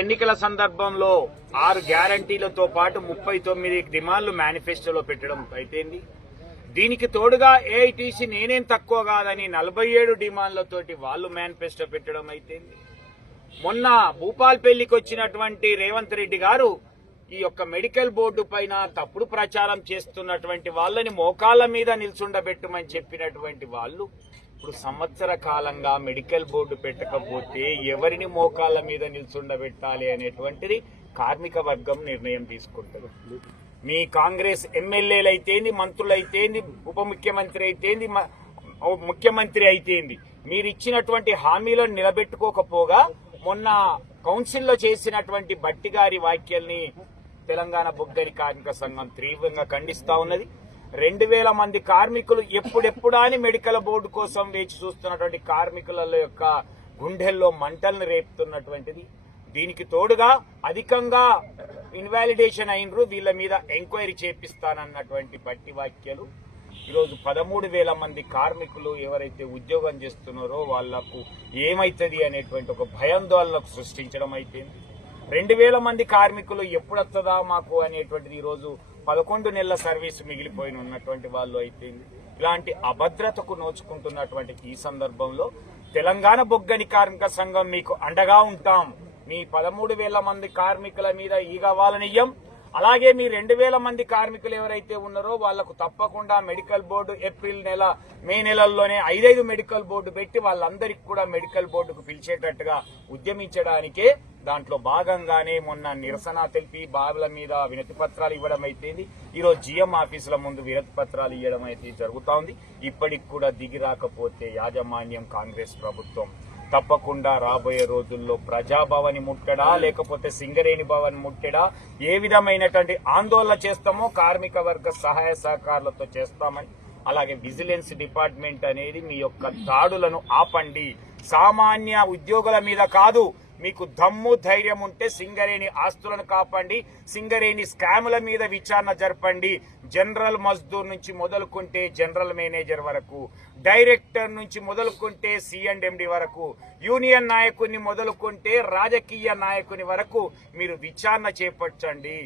ఎన్నికల సందర్భంలో 6 గ్యారంటీలతో పాటు 39 డిమాండ్లు మేనిఫెస్టోలో పెట్టడం అయితేంది. దీనికి తోడుగా ఏఐటీసీ నేనేం తక్కువ కాదని 47 డిమాండ్లతోటి వాళ్ళు మేనిఫెస్టో పెట్టడం అయితేంది. మొన్న భూపాల్పల్లికి వచ్చినటువంటి రేవంత్ రెడ్డి గారు ఈ యొక్క మెడికల్ బోర్డు పైన తప్పుడు ప్రచారం చేస్తున్నటువంటి వాళ్ళని మోకాళ్ళ మీద నిల్చుండబెట్టమని చెప్పినటువంటి వాళ్ళు ఇప్పుడు సంవత్సర కాలంగా మెడికల్ బోర్డు పెట్టకపోతే ఎవరిని మోకాళ్ళ మీద నిల్చుండబెట్టాలి అనేటువంటిది కార్మిక వర్గం నిర్ణయం తీసుకుంటారు. మీ కాంగ్రెస్ ఎమ్మెల్యేలు అయితేంది, మంత్రులు అయితేంది, ఉప ముఖ్యమంత్రి అయితేంది, ముఖ్యమంత్రి అయితేంది, మీరు ఇచ్చినటువంటి హామీలను నిలబెట్టుకోకపోగా మొన్న కౌన్సిల్లో చేసినటువంటి బట్టి గారి వ్యాఖ్యల్ని తెలంగాణ బొగ్గని కార్మిక సంఘం తీవ్రంగా ఖండిస్తా ఉన్నది. 2000 మంది కార్మికులు ఎప్పుడెప్పుడా అని మెడికల్ బోర్డు కోసం వేచి చూస్తున్నటువంటి కార్మికుల యొక్క గుండెల్లో మంటల్ని రేపుతున్నటువంటిది. దీనికి తోడుగా అధికంగా ఇన్వాలిడేషన్ అయినరు, వీళ్ళ మీద ఎంక్వైరీ చేపిస్తానన్నటువంటి బట్టి వ్యాఖ్యలు ఈరోజు 13,000 మంది కార్మికులు ఎవరైతే ఉద్యోగం చేస్తున్నారో వాళ్లకు ఏమైతుంది అనేటువంటి ఒక భయాందోళనకు సృష్టించడం అయిపోయింది. 2,000 మంది కార్మికులు ఎప్పుడొస్తుందా మాకు అనేటువంటిది ఈరోజు 11 నెలల సర్వీసు మిగిలిపోయిన ఉన్నటువంటి వాళ్ళు అయిపోయింది. ఇలాంటి అభద్రతకు నోచుకుంటున్నటువంటి ఈ సందర్భంలో తెలంగాణ బొగ్గని కార్మిక సంఘం మీకు అండగా ఉంటాం. మీ 13,000 మంది కార్మికుల మీద ఈగవాలనియ్యం. అలాగే మీ 2,000 మంది కార్మికులు ఎవరైతే ఉన్నారో వాళ్లకు తప్పకుండా మెడికల్ బోర్డు ఏప్రిల్ నెల, మే నెలల్లోనే 5 మెడికల్ బోర్డు పెట్టి వాళ్ళందరికీ కూడా మెడికల్ బోర్డుకు పిలిచేటట్టుగా ఉద్యమించడానికే దాంట్లో భాగంగానే మొన్న నిరసన తెలిపి బాబుల మీద వినతి పత్రాలు ఇవ్వడం అయితే ఈరోజు జిఎం ఆఫీసుల ముందు వినతి పత్రాలు ఇవ్వడం అయితే జరుగుతా ఉంది. ఇప్పటికి కూడా దిగి రాకపోతే యాజమాన్యం కాంగ్రెస్ ప్రభుత్వం తప్పకుండా రాబోయే రోజుల్లో ప్రజాభవన్ ముట్టడా లేకపోతే సింగరేణి భవన్ ముట్టడా ఏ విధమైనటువంటి ఆందోళన చేస్తామో కార్మిక వర్గ సహాయ సహకారాలతో చేస్తామని, అలాగే విజిలెన్స్ డిపార్ట్మెంట్ అనేది మీ యొక్క దాడులను ఆపండి. సామాన్య ఉద్యోగుల మీద కాదు, మీకు దమ్ము ధైర్యం ఉంటే సింగరేణి ఆస్తులను కాపాడండి, సింగరేణి స్కాముల మీద విచారణ జరపండి. జనరల్ మజ్దూర్ నుంచి మొదలుకుంటే జనరల్ మేనేజర్ వరకు, డైరెక్టర్ నుంచి మొదలుకుంటే C&MD వరకు, యూనియన్ నాయకుని మొదలుకుంటే రాజకీయ నాయకుని వరకు మీరు విచారణ చేపట్టండి.